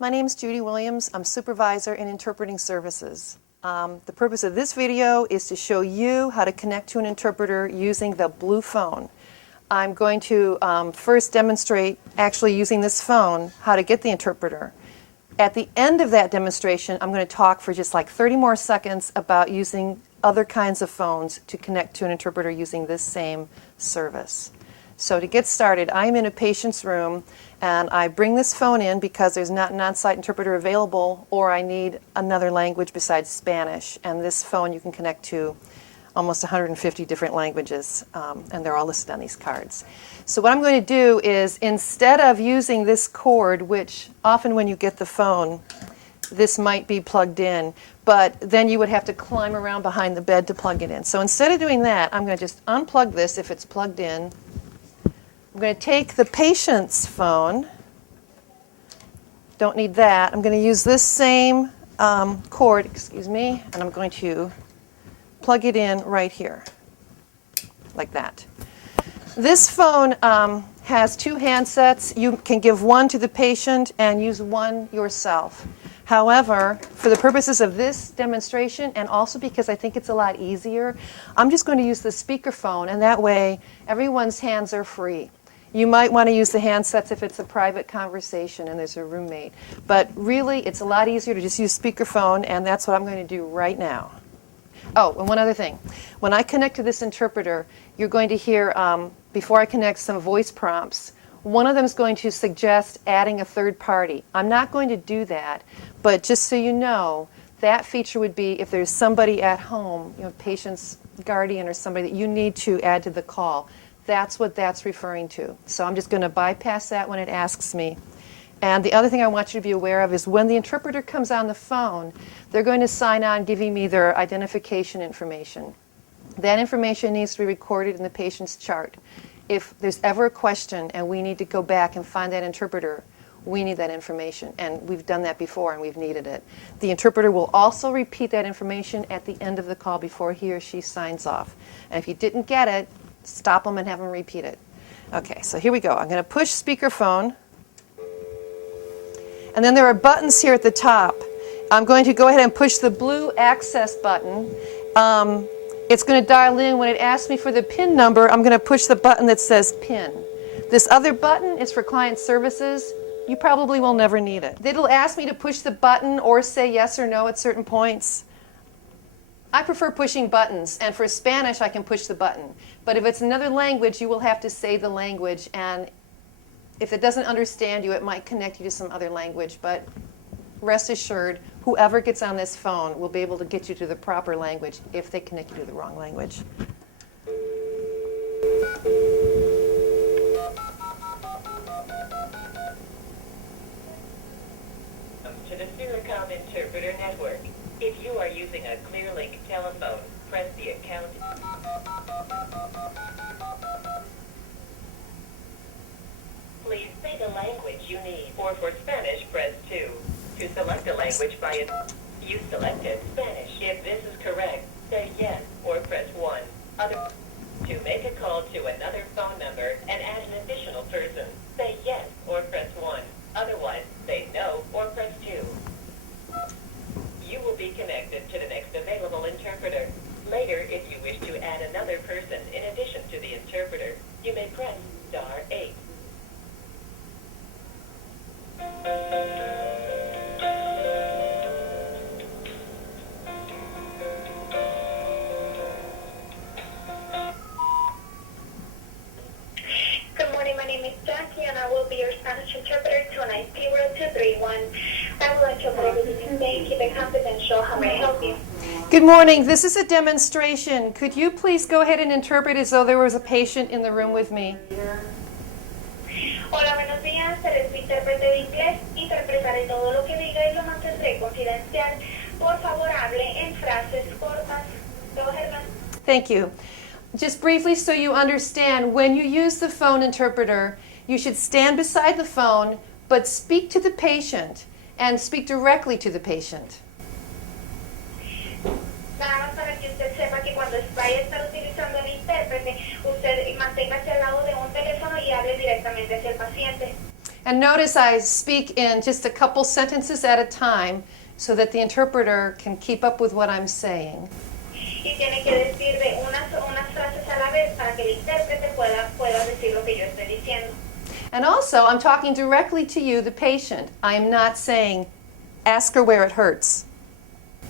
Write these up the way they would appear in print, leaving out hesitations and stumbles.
My name is Judy Williams. I'm Supervisor in Interpreting Services. The purpose of this video is to show you how to connect to an interpreter using the blue phone. I'm going to first demonstrate actually using this phone how to get the interpreter. At the end of that demonstration, I'm going to talk for just like 30 more seconds about using other kinds of phones to connect to an interpreter using this same service. So to get started, I'm in a patient's room and I bring this phone in because there's not an on-site interpreter available or I need another language besides Spanish. And this phone you can connect to almost 150 different languages and they're all listed on these cards. So what I'm going to do is instead of using this cord, which often when you get the phone, this might be plugged in, but then you would have to climb around behind the bed to plug it in. So instead of doing that, I'm going to just unplug this if it's plugged in. I'm going to take the patient's phone. Don't need that. I'm going to use this same cord, and I'm going to plug it in right here, like that. This phone has two handsets. You can give one to the patient and use one yourself. However, for the purposes of this demonstration, and also because I think it's a lot easier, I'm just going to use the speakerphone, and that way everyone's hands are free. You might want to use the handsets if it's a private conversation and there's a roommate. But really, it's a lot easier to just use speakerphone, and that's what I'm going to do right now. Oh, and one other thing. When I connect to this interpreter, you're going to hear, before I connect, some voice prompts. One of them is going to suggest adding a third party. I'm not going to do that, but just so you know, that feature would be if there's somebody at home, patient's guardian or somebody that you need to add to the call. That's what that's referring to. So I'm just going to bypass that when it asks me. And the other thing I want you to be aware of is when the interpreter comes on the phone, they're going to sign on giving me their identification information. That information needs to be recorded in the patient's chart. If there's ever a question and we need to go back and find that interpreter, we need that information. And we've done that before and we've needed it. The interpreter will also repeat that information at the end of the call before he or she signs off. And if you didn't get it, stop them and have them repeat it. Okay, so here we go. I'm going to push speakerphone. And then there are buttons here at the top. I'm going to go ahead and push the blue access button. It's going to dial in. When it asks me for the PIN number, I'm going to push the button that says PIN. This other button is for client services. You probably will never need it. It'll ask me to push the button or say yes or no at certain points. I prefer pushing buttons, and for Spanish I can push the button. But if it's another language, you will have to say the language, and if it doesn't understand you, it might connect you to some other language. But rest assured, whoever gets on this phone will be able to get you to the proper language if they connect you to the wrong language. To the CyraCom Interpreter Network. If you are using a ClearLink telephone, press the account. Please say the language you need, or for Spanish, press 2. To select a language by it, you selected Spanish. If this is correct, say yes, or press 1. To make a call to another phone number and add an additional person, say yes, or press 1. Otherwise, say no, or press 2. You will be connected to the next available interpreter. Later, if you wish to add another person in addition to the interpreter, you may press *8. Good morning, my name is Jackie and I will be your Spanish interpreter tonight, 0231. I would like to avoid the name, keep it confidential. How may I help you? Good morning. This is a demonstration. Could you please go ahead and interpret as though there was a patient in the room with me? Hola, buenos días. Seré su intérprete de inglés. Interpretaré todo lo que diga y lo mantendré confidencial. Por favor, hable en frases cortas. Go ahead, ma'am. Thank you. Just briefly so you understand, when you use the phone interpreter, you should stand beside the phone, but speak to the patient and speak directly to the patient. Nada más para que usted sepa que cuando vaya a estar utilizando el intérprete, usted manténgase al lado de un teléfono y hable directamente hacia el paciente. And notice I speak in just a couple sentences at a time so that the interpreter can keep up with what I'm saying. Y tiene que decir de unas frases a la vez para que el intérprete pueda decir lo que yo estoy diciendo. And also, I'm talking directly to you, the patient. I am not saying, ask her where it hurts.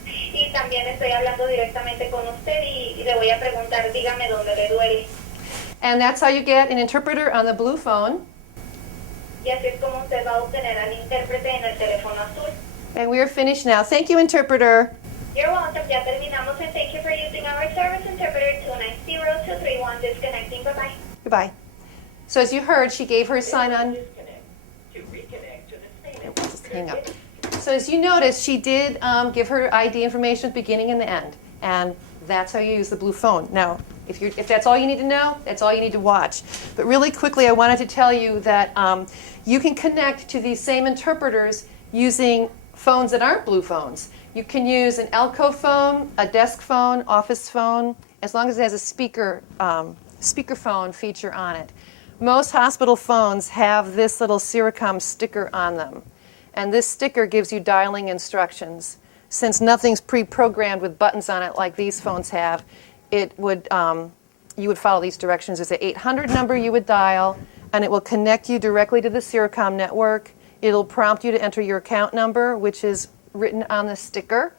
Y también estoy hablando directamente con usted y le voy a preguntar, dígame dónde le duele. And that's how you get an interpreter on the blue phone. Y así es como usted va a obtener al intérprete en el teléfono azul. And we are finished now. Thank you, interpreter. You're welcome. Ya terminamos and thank you for using our service interpreter 290231 disconnecting. Bye-bye. Goodbye. So as you heard, she gave her sign-on. Disconnect. To reconnect to the same Just hang up. So as you noticed, she did give her ID information at the beginning and the end. And that's how you use the blue phone. Now, if that's all you need to know, that's all you need to watch. But really quickly, I wanted to tell you that you can connect to these same interpreters using phones that aren't blue phones. You can use an Elco phone, a desk phone, office phone, as long as it has a speakerphone feature on it. Most hospital phones have this little CyraCom sticker on them. And this sticker gives you dialing instructions. Since nothing's pre-programmed with buttons on it like these phones have, you would follow these directions. There's an 800 number you would dial, and it will connect you directly to the CyraCom network. It'll prompt you to enter your account number, which is written on the sticker.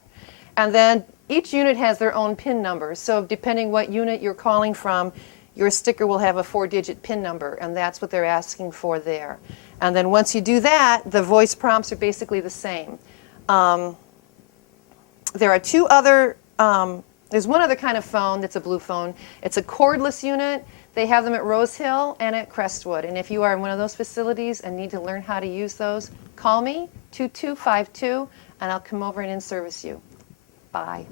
And then each unit has their own PIN number. So depending what unit you're calling from, your sticker will have a 4-digit PIN number, and that's what they're asking for there. And then once you do that, the voice prompts are basically the same. There are two other, there's one other kind of phone that's a blue phone. It's a cordless unit. They have them at Rose Hill and at Crestwood. And if you are in one of those facilities and need to learn how to use those, call me, 2252, and I'll come over and in-service you. Bye.